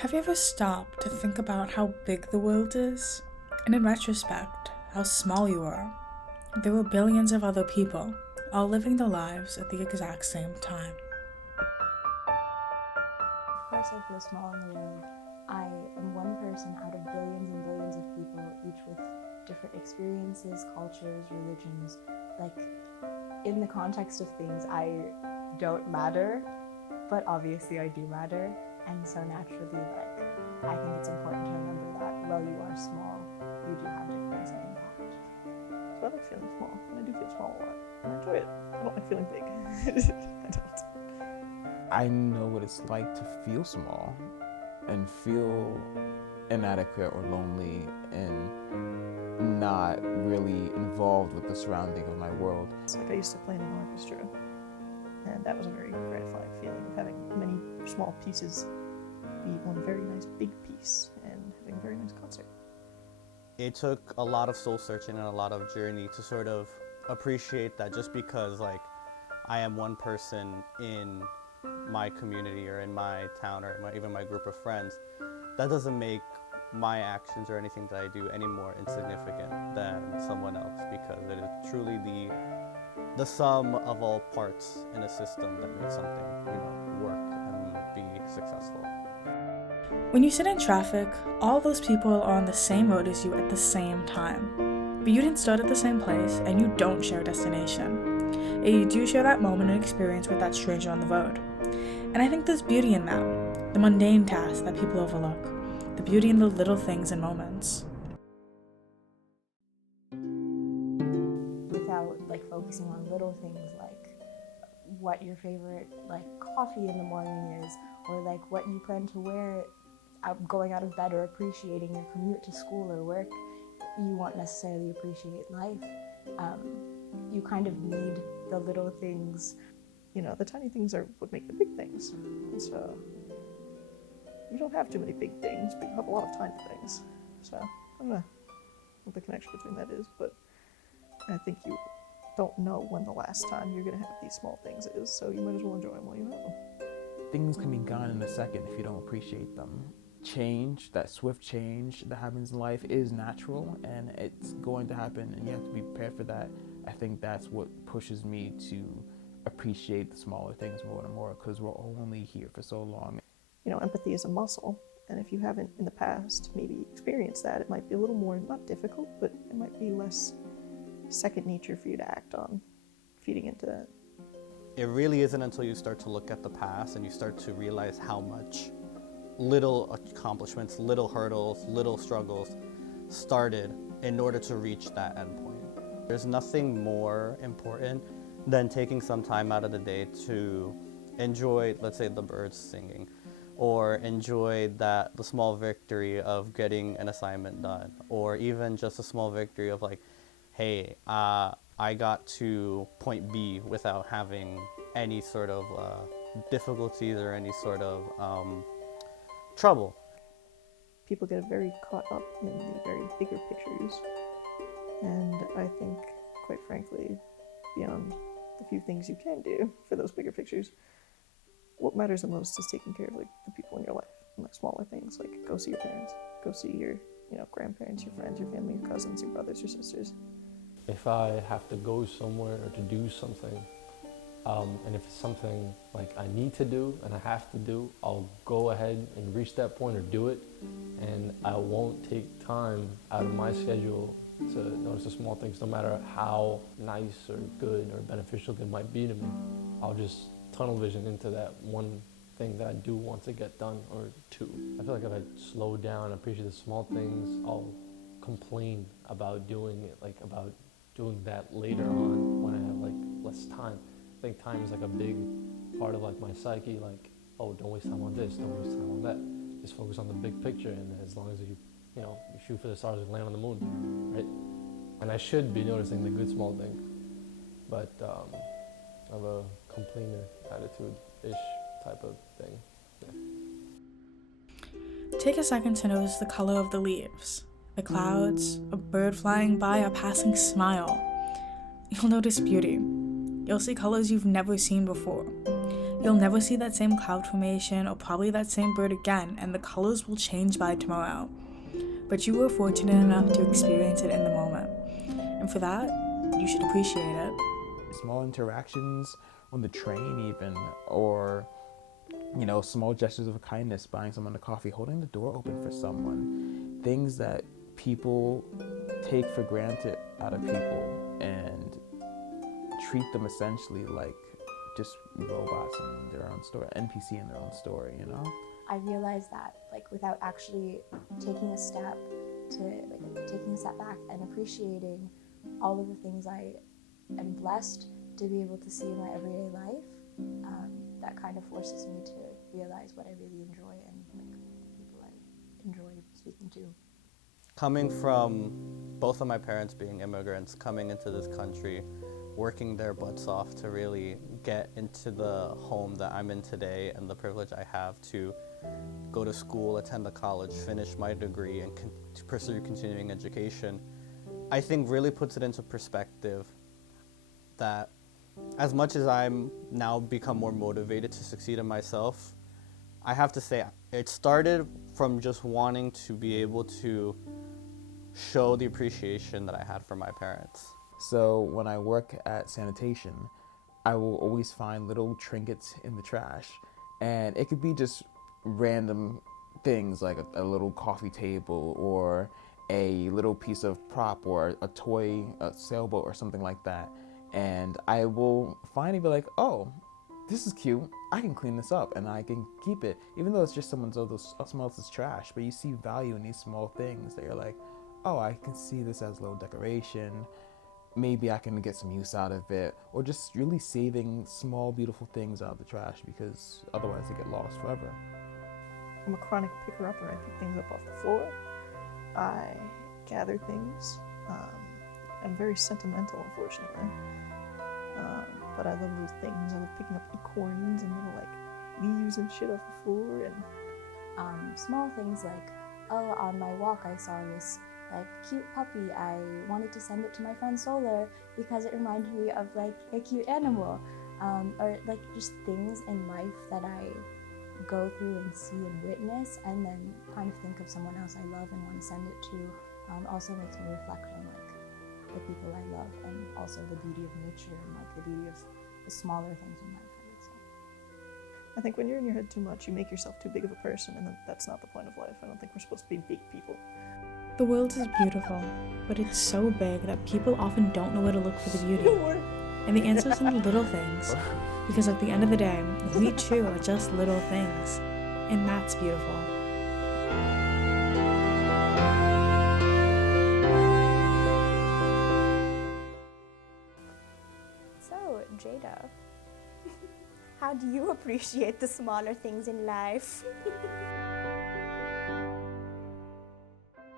Have you ever stopped to think about how big the world is? And in retrospect, how small you are? There were billions of other people, all living their lives at the exact same time. Of course I feel small in the world. I am one person out of billions and billions of people, each with different experiences, cultures, religions. Like, in the context of things, I don't matter, but obviously I do matter. And so naturally, I think it's important to remember that while you are small, you do have difference and impact. So I like feeling small, and I do feel small a lot. And I enjoy it. I don't like feeling big. I don't. I know what it's like to feel small and feel inadequate or lonely and not really involved with the surrounding of my world. It's like I used to play in an orchestra, and that was a very gratifying feeling of having many small pieces be one very nice big piece and having a very nice concert. It took a lot of soul searching and a lot of journey to sort of appreciate that just because I am one person in my community or in my town or even my group of friends, that doesn't make my actions or anything that I do any more insignificant than someone else, because it is truly the sum of all parts in a system that makes something, work and be successful. When you sit in traffic, all those people are on the same road as you at the same time. But you didn't start at the same place, and you don't share a destination. Yet you do share that moment and experience with that stranger on the road. And I think there's beauty in that, the mundane tasks that people overlook, the beauty in the little things and moments. Without focusing on little things like what your favorite coffee in the morning is, or what you plan to wear going out of bed, or appreciating your commute to school or work, you won't necessarily appreciate life. You kind of need the little things. The tiny things are what make the big things. And so you don't have too many big things, but you have a lot of tiny things. So I don't know what the connection between that is, but I think you don't know when the last time you're going to have these small things is, so you might as well enjoy them while you have them. Things can be gone in a second if you don't appreciate them. Change, that swift change that happens in life, is natural, and it's going to happen, and you have to be prepared for that. I think that's what pushes me to appreciate the smaller things more and more, because we're only here for so long. Empathy is a muscle, and if you haven't in the past maybe experienced that, it might be a little more, not difficult, but it might be less second nature for you to act on, feeding into that. It really isn't until you start to look at the past and you start to realize how much little accomplishments, little hurdles, little struggles started in order to reach that end point. There's nothing more important than taking some time out of the day to enjoy, let's say, the birds singing, or enjoy the small victory of getting an assignment done, or even just a small victory of hey, I got to point B without having any sort of difficulties or any sort of trouble. People get very caught up in the very bigger pictures, and I think, quite frankly, beyond the few things you can do for those bigger pictures, what matters the most is taking care of the people in your life, and smaller things, go see your parents, go see your grandparents, your friends, your family, your cousins, your brothers, your sisters. If I have to go somewhere or to do something, and if it's something I need to do and I have to do, I'll go ahead and reach that point or do it, and I won't take time out of my schedule to notice the small things, no matter how nice or good or beneficial they might be to me. I'll just tunnel vision into that one thing that I do want to get done, or two. I feel like if I slow down, appreciate the small things, I'll complain about doing it, about doing that later on when I have less time. I think time is a big part of my psyche, oh, don't waste time on this, don't waste time on that. Just focus on the big picture, and as long as you shoot for the stars and land on the moon, right? And I should be noticing the good small things, but I have a complainer attitude-ish type of thing. Yeah. Take a second to notice the color of the leaves, the clouds, a bird flying by, a passing smile. You'll notice beauty. You'll see colors you've never seen before. You'll never see that same cloud formation or probably that same bird again, and the colors will change by tomorrow. But you were fortunate enough to experience it in the moment. And for that, you should appreciate it. Small interactions on the train even, or small gestures of kindness, buying someone a coffee, holding the door open for someone, things that people take for granted out of people and treat them essentially like just robots in their own story, NPC in their own story, I realized that, without actually taking a step back and appreciating all of the things I am blessed to be able to see in my everyday life, that kind of forces me to realize what I really enjoy and the people I enjoy speaking to. Coming from both of my parents being immigrants, coming into this country, working their butts off to really get into the home that I'm in today, and the privilege I have to go to school, attend the college, finish my degree, and to pursue continuing education, I think really puts it into perspective that as much as I'm now become more motivated to succeed in myself, I have to say it started from just wanting to be able to show the appreciation that I had for my parents. So when I work at sanitation, I will always find little trinkets in the trash, and it could be just random things like a little coffee table or a little piece of prop or a toy, a sailboat or something like that. And I will find and be like, oh, this is cute. I can clean this up and I can keep it, even though it's just someone else's trash. But you see value in these small things that you're like, oh, I can see this as a little decoration. Maybe I can get some use out of it, or just really saving small, beautiful things out of the trash because otherwise they get lost forever. I'm a chronic picker-upper. I pick things up off the floor. I gather things. I'm very sentimental, unfortunately. But I love those things. I love picking up acorns and little leaves and shit off the floor. And small things like, oh, on my walk I saw this cute puppy. I wanted to send it to my friend Solar because it reminded me of a cute animal. Or just things in life that I go through and see and witness, and then kind of think of someone else I love and want to send it to, also makes me reflect on the people I love, and also the beauty of nature and the beauty of the smaller things in life, I would say. I think when you're in your head too much, you make yourself too big of a person, and that's not the point of life. I don't think we're supposed to be big people. The world is beautiful, but it's so big that people often don't know where to look for the beauty. And the answer's in the little things. Because at the end of the day, we too are just little things. And that's beautiful. So, Jada, how do you appreciate the smaller things in life?